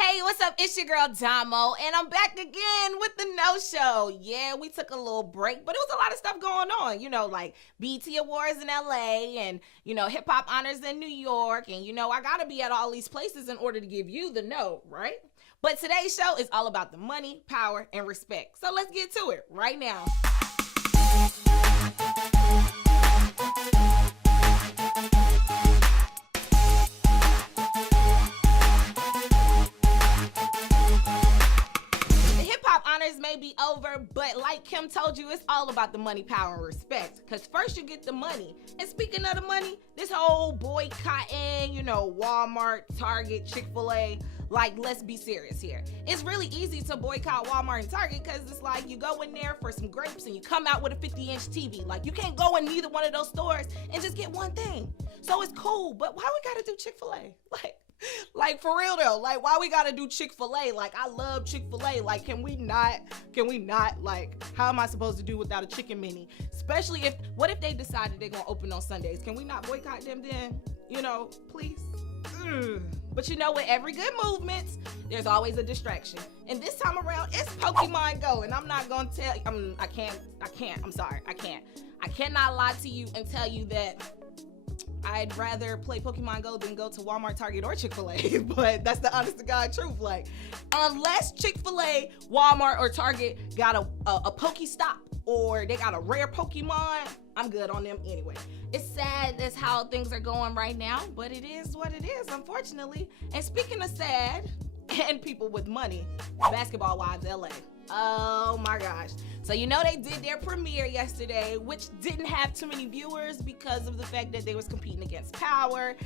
Hey, what's up? It's your girl Damo, and I'm back again with the No Show. Yeah, we took a little break, but it was a lot of stuff going on. Like BET Awards in LA and, hip hop honors in New York. And, I gotta be at all these places in order to give you the no, right? But today's show is all about the money, power, and respect. So let's get to it right now. May be over, but like Kim told you, it's all about the money, power, and respect. Because first you get the money. And speaking of the money, this whole boycotting, Walmart, Target, Chick-fil-A, let's be serious here. It's really easy to boycott Walmart and Target because it's like you go in there for some grapes and you come out with a 50-inch TV. You can't go in neither one of those stores and just get one thing. So it's cool, but why we gotta do Chick-fil-A? For real though, why we gotta do Chick-fil-A? I love Chick-fil-A. Can we not, how am I supposed to do without a chicken mini? Especially what if they decided they're gonna open on Sundays? Can we not boycott them then? Please? But with every good movement, there's always a distraction. And this time around, it's Pokemon Go. And I'm not gonna tell you, I cannot lie to you and tell you that I'd rather play Pokemon Go than go to Walmart, Target, or Chick-fil-A. But that's the honest to God truth. Unless Chick-fil-A, Walmart, or Target got a Pokestop or they got a rare Pokemon, I'm good on them anyway. It's sad that's how things are going right now, but it is what it is, unfortunately. And speaking of sad and people with money, Basketball Wives LA. Oh my gosh. So they did their premiere yesterday, which didn't have too many viewers because of the fact that they was competing against Power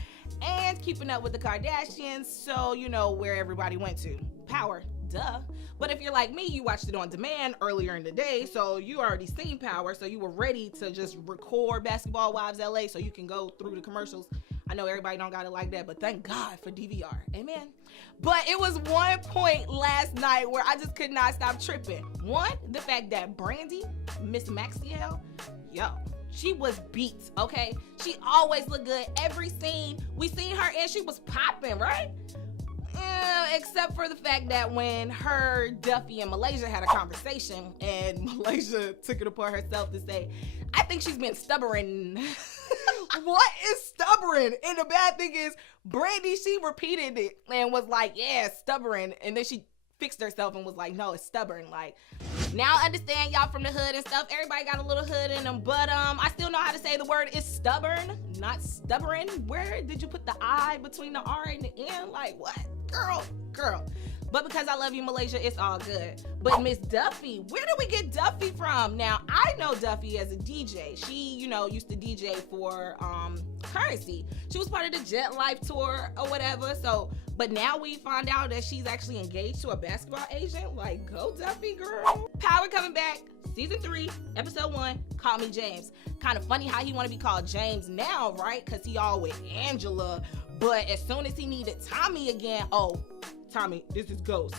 and keeping up with the Kardashians. So where everybody went to. Power, duh. But if you're like me, you watched it on demand earlier in the day, so you already seen Power, so you were ready to just record Basketball Wives LA so you can go through the commercials. I know everybody don't got it like that, but thank God for DVR. Amen. But it was one point last night where I just could not stop tripping. One, the fact that Brandy, Miss Maxiel, she was beat, okay? She always looked good. Every scene we seen her in, she was popping, right? Except for the fact that when her, Duffy, and Malaysia had a conversation, and Malaysia took it upon herself to say, I think she's been stubborn. What is stubborn? And the bad thing is, Brandy, she repeated it and was like, yeah, stubborn. And then she fixed herself and was like, no, it's stubborn. Now I understand y'all from the hood and stuff. Everybody got a little hood in them. But I still know how to say the word is stubborn, not stubborn. Where did you put the I between the R and the N? What? Girl. But because I love you, Malaysia, it's all good. But Miss Duffy, where did we get Duffy from? Now, I know Duffy as a DJ. She, used to DJ for Currency. She was part of the Jet Life tour or whatever. But now we find out that she's actually engaged to a basketball agent. Go Duffy, girl. Power coming back. Season 3, episode 1, Call Me James. Kind of funny how he want to be called James now, right? Because he all with Angela. But as soon as he needed Tommy again, Tommy, this is Ghost.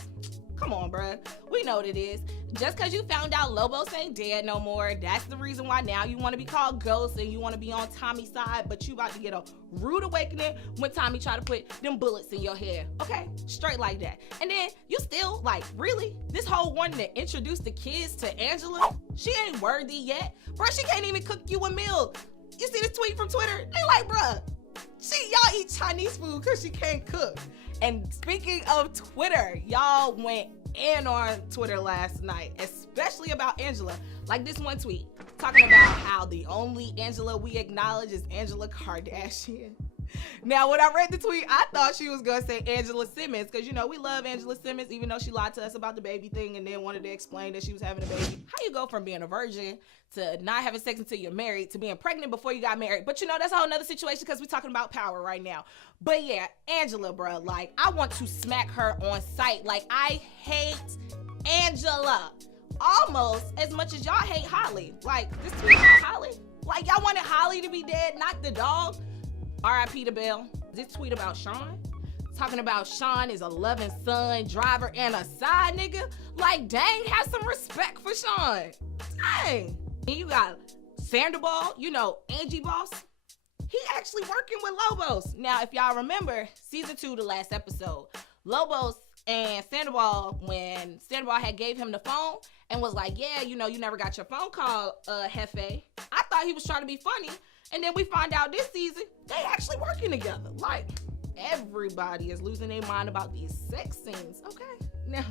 Come on, bruh. We know what it is. Just because you found out Lobos ain't dead no more, that's the reason why now you want to be called Ghost and you want to be on Tommy's side, but you about to get a rude awakening when Tommy try to put them bullets in your head. Okay? Straight like that. And then you still, really? This whole wanting to introduce the kids to Angela? She ain't worthy yet. Bruh, she can't even cook you a meal. You see this tweet from Twitter? They bruh, y'all eat Chinese food because she can't cook. And speaking of Twitter, y'all went in on Twitter last night, especially about Angela. This one tweet talking about how the only Angela we acknowledge is Angela Kardashian. Now, when I read the tweet, I thought she was going to say Angela Simmons because, we love Angela Simmons, even though she lied to us about the baby thing and then wanted to explain that she was having a baby. How you go from being a virgin to not having sex until you're married to being pregnant before you got married? But, that's a whole nother situation because we're talking about Power right now. But, yeah, Angela, bro, I want to smack her on sight. I hate Angela almost as much as y'all hate Holly. This tweet about Holly. Y'all wanted Holly to be dead, not the dog. R.I.P. to Bell. This tweet about Sean, talking about Sean is a loving son, driver, and a side nigga. Dang, have some respect for Sean. Dang. And you got Sandoval, Angie Boss. He actually working with Lobos. Now, if y'all remember, season 2, the last episode, Lobos And Sandoval, when Sandoval had gave him the phone and was like, yeah, you know, you never got your phone call, Hefe. I thought he was trying to be funny. And then we find out this season, they actually working together. Like, everybody is losing their mind about these sex scenes, okay? Now,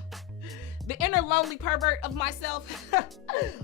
the inner lonely pervert of myself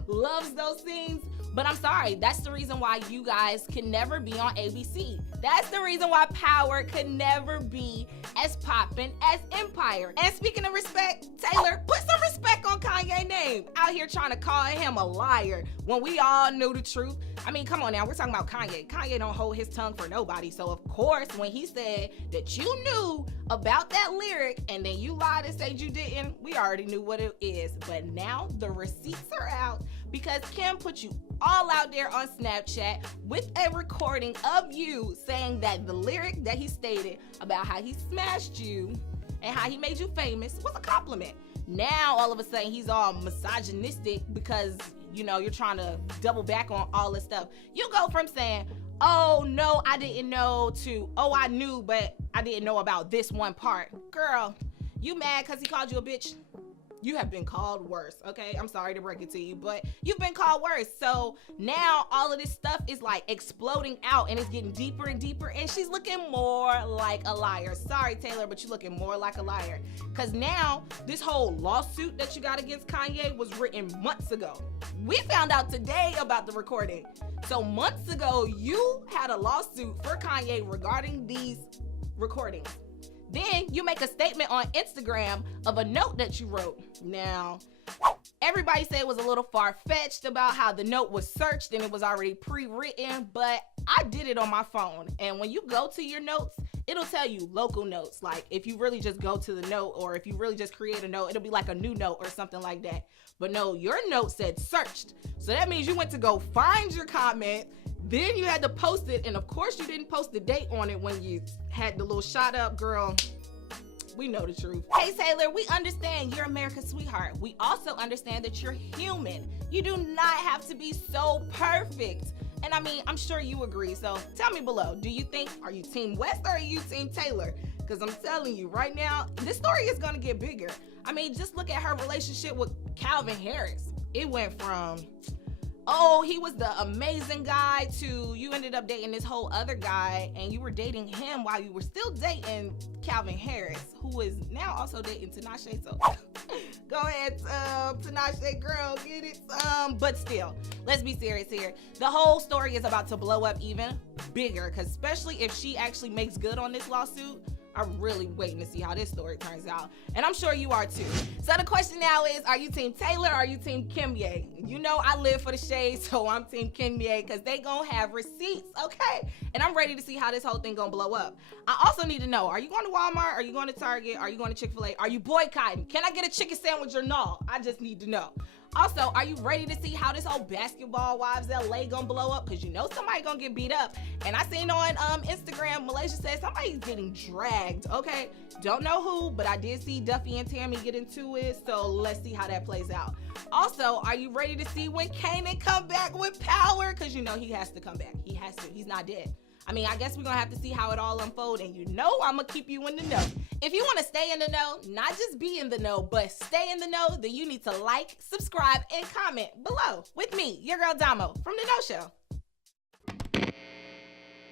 loves those scenes, but I'm sorry, that's the reason why you guys can never be on ABC. That's the reason why Power could never be as poppin' as Empire. And speaking of respect, Taylor, put some respect on Kanye's name. Out here trying to call him a liar when we all knew the truth. I mean, come on now, we're talking about Kanye. Kanye don't hold his tongue for nobody. So of course, when he said that you knew about that lyric and then you lied and said you didn't, we already knew what it is. But now the receipts are out because Kim put you all out there on Snapchat with a recording of you saying that the lyric that he stated about how he smashed you and how he made you famous was a compliment. Now all of a sudden he's all misogynistic because, you know, you're trying to double back on all this stuff. You go from saying, oh no, I didn't know, to, oh, I knew, but I didn't know about this one part. Girl, you mad because he called you a bitch? You have been called worse, okay? I'm sorry to break it to you, but you've been called worse. So now all of this stuff is like exploding out and it's getting deeper and deeper, and she's looking more like a liar. Sorry, Taylor, but you're looking more like a liar. Because now this whole lawsuit that you got against Kanye was written months ago. We found out today about the recording. So months ago, you had a lawsuit for Kanye regarding these recordings. Then you make a statement on Instagram of a note that you wrote. Now, everybody said it was a little far-fetched about how the note was searched and it was already pre-written, but I did it on my phone. And when you go to your notes, it'll tell you local notes. Like if you really just go to the note, or if you really just create a note, it'll be like a new note or something like that. But no, your note said searched. So that means you went to go find your comment, then you had to post it, and of course you didn't post the date on it when you had the little shot up, girl. We know the truth. Hey Taylor, we understand you're America's sweetheart. We also understand that you're human. You do not have to be so perfect. And I mean, I'm sure you agree. So tell me below, are you Team West or are you Team Taylor? Because I'm telling you right now, this story is gonna get bigger. I mean, just look at her relationship with Calvin Harris. It went from, oh, he was the amazing guy, to you ended up dating this whole other guy and you were dating him while you were still dating Calvin Harris, who is now also dating Tinashe. So go ahead, Tinashe, girl, get it. But still, let's be serious here. The whole story is about to blow up even bigger, because especially if she actually makes good on this lawsuit, I'm really waiting to see how this story turns out. And I'm sure you are too. So the question now is, are you Team Taylor or are you Team Kimye? You know I live for the shade, so I'm Team Kimye, because they gonna have receipts, okay? And I'm ready to see how this whole thing gonna blow up. I also need to know, are you going to Walmart? Are you going to Target? Are you going to Chick-fil-A? Are you boycotting? Can I get a chicken sandwich or no? I just need to know. Also, are you ready to see how this whole Basketball Wives LA gonna blow up? Because you know somebody gonna get beat up. And I seen on Instagram, Malaysia said somebody's getting dragged, okay? Don't know who, but I did see Duffy and Tammy get into it, so let's see how that plays out. Also, are you ready to see when Kanan come back with Power? Because you know he has to come back. He has to. He's not dead. I mean, I guess we're gonna have to see how it all unfolds, and you know I'm gonna keep you in the know. If you wanna stay in the know, not just be in the know, but stay in the know, then you need to like, subscribe, and comment below with me, your girl Damo, from The Know Show.